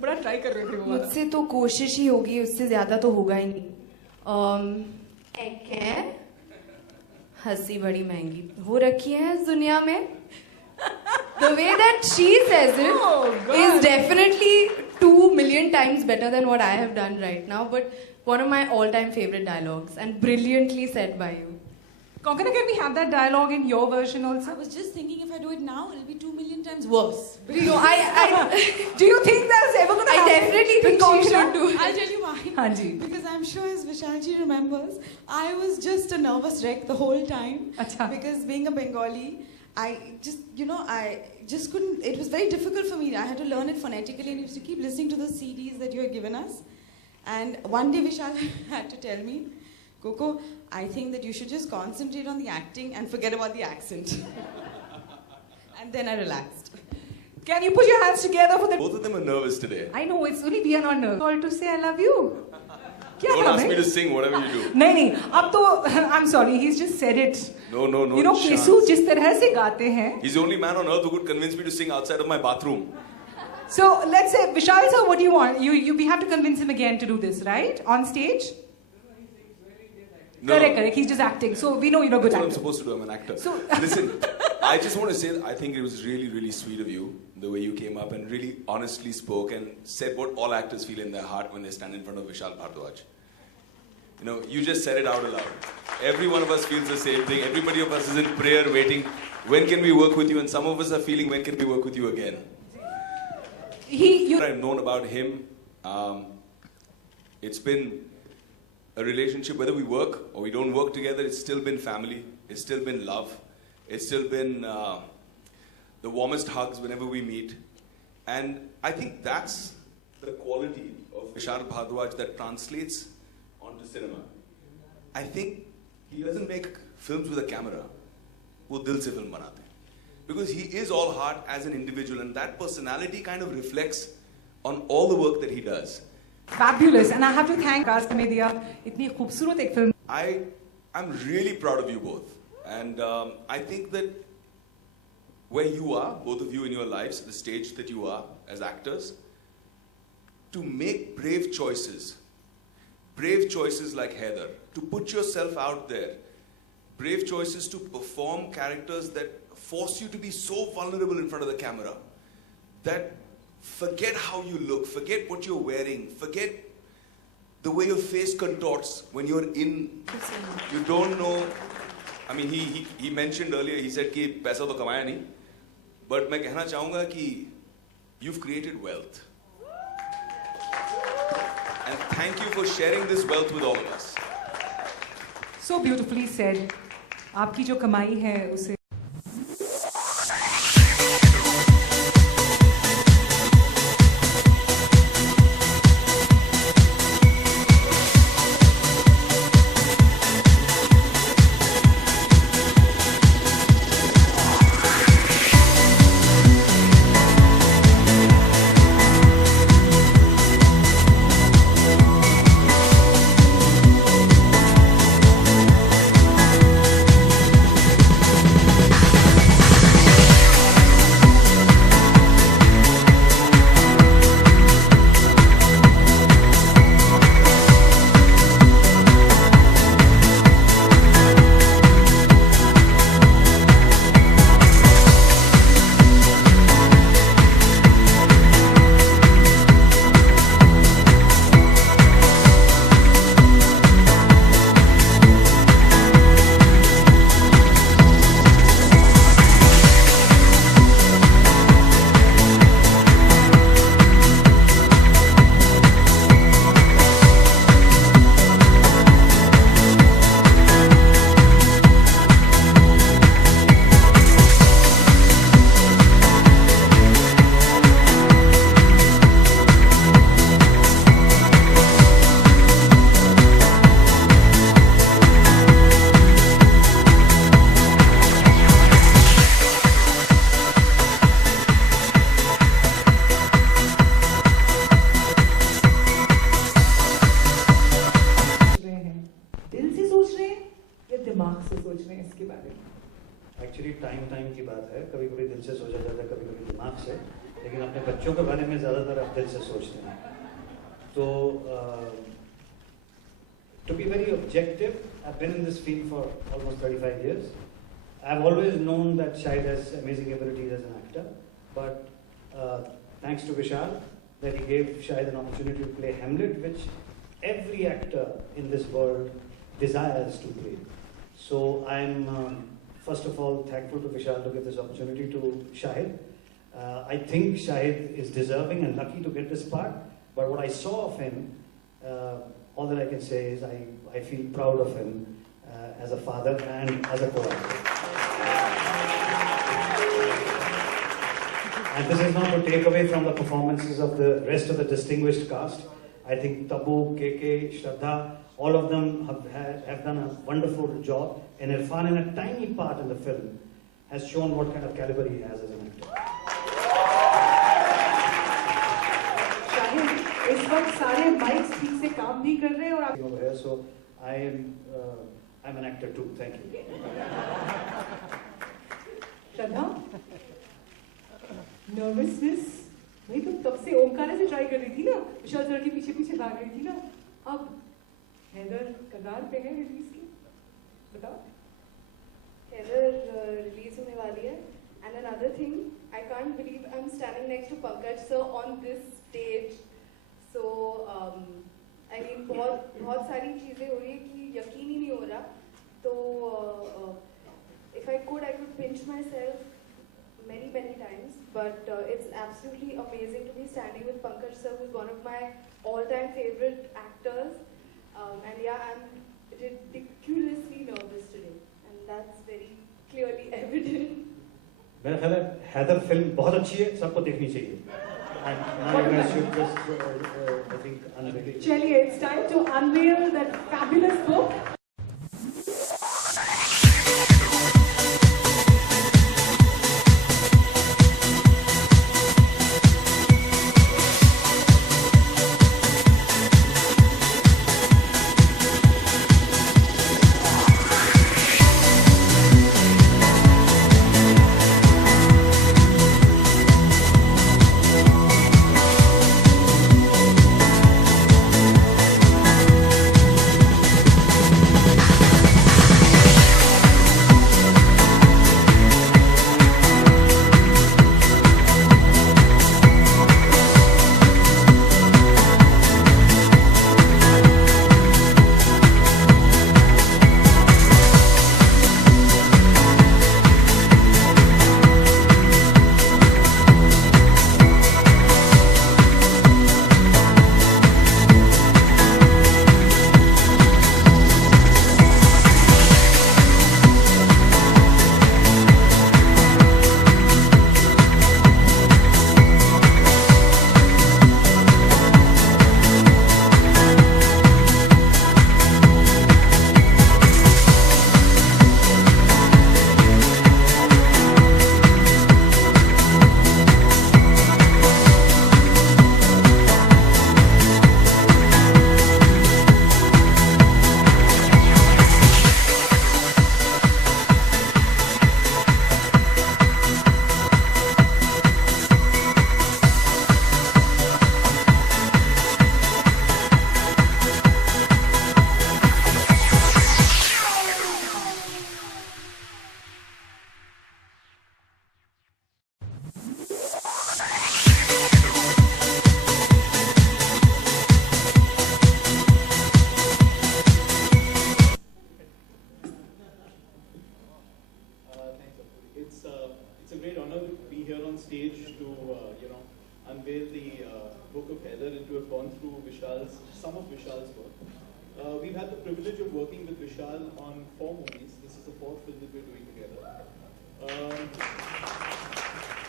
बड़ा ट्राई कर रहे थे वो। मुझसे तो कोशिश ही होगी, उससे ज्यादा तो होगा ही नहीं। एक है हंसी बड़ी महंगी हो रखी है इस दुनिया में। The way that she says it is definitely 2 million times better than what I have done right now, but one of my all-time favorite dialogues and brilliantly said by you. Konkona, can we have that dialogue in your version also? I was just thinking if I do it now, it'll be 2 million times worse. No, Do you think that's ever going to I happen? definitely think she should do it. I'll tell you why. Hanji. Because I'm sure as Vishalji remembers, I was just a nervous wreck the whole time. Acha. Because being a Bengali, I just couldn't, it was very difficult for me. I had to learn it phonetically and used to keep listening to the CDs that you had given us. And one day Vishal had to tell me, Coco, I think that you should just concentrate on the acting and forget about the accent. And then I relaxed. Can you put your hands together for the... Both of them are nervous today. I know, it's only we are not nervous. Call to say I love you. क्या Don't था ask भाई? me to sing whatever you do. नहीं, अब तो I'm sorry, he's just said it. No. You know, chance. केसु जिस तरह से गाते हैं. He's the only man on earth who could convince me to sing outside of my bathroom. So let's say, Vishal sir, what do you want? We have to convince him again to do this, right? On stage? No. Correct. He's just acting. So we know you're a good That's what I'm actor. supposed to do. I'm an actor. So Listen, I just want to say that I think it was really, really sweet of you, the way you came up and really honestly spoke and said what all actors feel in their heart when they stand in front of Vishal Bhardwaj. You know, you just said it out aloud. Every one of us feels the same thing. Everybody of us is in prayer waiting. When can we work with you? And some of us are feeling, when can we work with you again? What I've known about him, it's been a relationship, whether we work or we don't work together, it's still been family. It's still been love. It's still been the warmest hugs whenever we meet. And I think that's the quality of Vishal Bhardwaj that translates onto cinema. I think he doesn't make films with a camera. वो दिल से film बनाते हैं. Because he is all heart as an individual, and that personality kind of reflects on all the work that he does. Fabulous, and I have to thank Cast ने दिया इतनी खूबसूरत एक film. I'm really proud of you both, and I think that where you are, both of you in your lives, the stage that you are as actors, to make brave choices like Heather, to put yourself out there, brave choices to perform characters that force you to be so vulnerable in front of the camera, that forget how you look, forget what you're wearing, forget the way your face contorts when you're in, you don't know. I mean, he mentioned earlier, he said कि पैसा तो कमाया नहीं, but मैं कहना चाहूँगा कि you've created wealth. And thank you for sharing this wealth with all of us. So beautifully said. आपकी जो कमाई है उसे दिमाग से सोच रहे हैं इसके बारे में? एक्चुअली टाइम की बात है, कभी कभी दिल से सोचा जाता है, कभी कभी दिमाग से, लेकिन अपने बच्चों के बारे में ज़्यादातर आप दिल से सोचते हैं. तो to be very objective, I've been in this field for almost 35 years. I've always known that Shahid has amazing abilities as an actor, but thanks to Vishal, that he gave Shahid an opportunity to play Hamlet, which every actor in this world desires to play. So I'm first of all thankful to Vishal to give this opportunity to Shahid. I think Shahid is deserving and lucky to get this part, but what I saw of him, all that I can say is I feel proud of him as a father and as a co-actor. And this is not to take away from the performances of the rest of the distinguished cast. I think Tabu, KK, Shraddha, all of them have done a wonderful job. And Irfan, in a tiny part in the film, has shown what kind of caliber he has as an actor. Shahid, इस वक्त सारे mics ठीक से काम नहीं कर रहे और आप Over here, so I'm an actor too. Thank you. Shraddha, nervousness, नहीं तुम तब से ओमकारा से ट्राई कर रही थी ना, विशाल सर के पीछे पीछे भाग रही थी ना, अब हैदर कगार पे है रिलीज की, बताओ. Heather release होने वाली है. And another thing, I can't believe I'm standing next to Pankaj sir on this stage. So I mean बहुत सारी चीजें हो रही है कि यकीन ही नहीं हो रहा. तो if I could pinch myself many times, but it's absolutely amazing to be standing with Pankaj sir, who's one of my all-time favorite actors. And yeah, I'm ridiculously nervous today, and that's very clearly evident. मेरा ख्याल है Haider film बहुत अच्छी है, सबको देखनी चाहिए. And now you guys should just, I think, unveil it. चलिए, it's time to unveil that fabulous book. unveil the book of Heather and to have gone through some of Vishal's work. We've had the privilege of working with Vishal on 4 movies. This is the 4th film that we're doing together.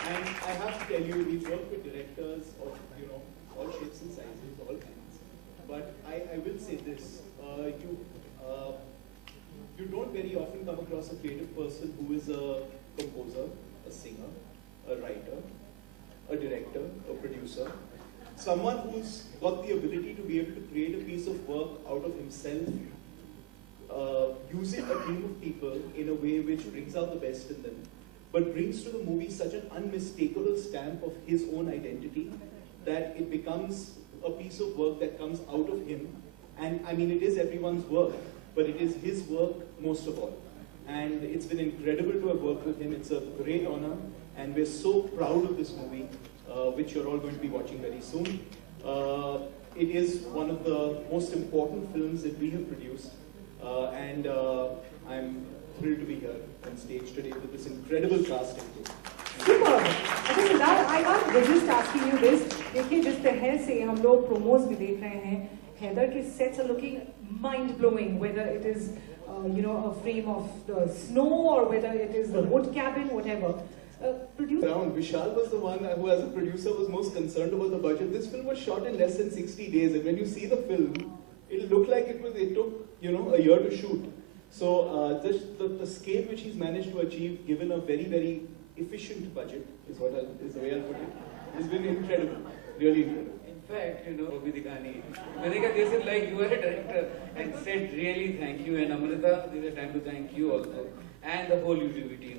And I have to tell you, we've worked with directors of, all shapes and sizes, all kinds. But I will say this, you don't very often come across a creative person who is a composer, a singer, a writer, a director, a producer, someone who's got the ability to be able to create a piece of work out of himself, using a team of people in a way which brings out the best in them, but brings to the movie such an unmistakable stamp of his own identity that it becomes a piece of work that comes out of him. And I mean, it is everyone's work, but it is his work most of all. And it's been incredible to have worked with him. It's a great honor, and we're so proud of this movie, which you're all going to be watching very soon. It is one of the most important films that we have produced, and I'm thrilled to be here on stage today with this incredible cast and crew. Super. अच्छा Siddharth, I can't resist asking you this. देखिए जिस तरह से हम लोग promos में देख रहे हैं, Heather के sets are looking mind-blowing. Whether it is, a frame of the snow or whether it is the wood cabin, whatever. Around Vishal was the one who, as a producer, was most concerned about the budget. This film was shot in less than 60 days, and when you see the film, it looked like it took a year to shoot. So the scale which he's managed to achieve, given a very, very efficient budget, is the way I'll put it, has been incredible, really incredible. In fact, Vidikani, Madhika, they said like you are a director and said really thank you, and Amrita, this is a time to thank you also, and the whole UTV team.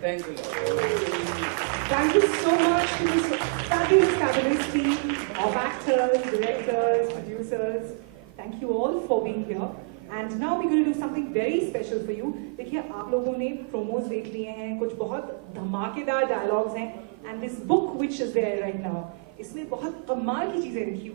Thanks a lot. Thank you so much to this fabulous team of actors, directors, producers. Thank you all for being here. And now we're going to do something very special for you. देखिए आप लोगों ने promos देख लिए हैं, कुछ बहुत धमाकेदार dialogues हैं, and this book which is there right now, इसमें बहुत कमाल की चीजें लिखी हुई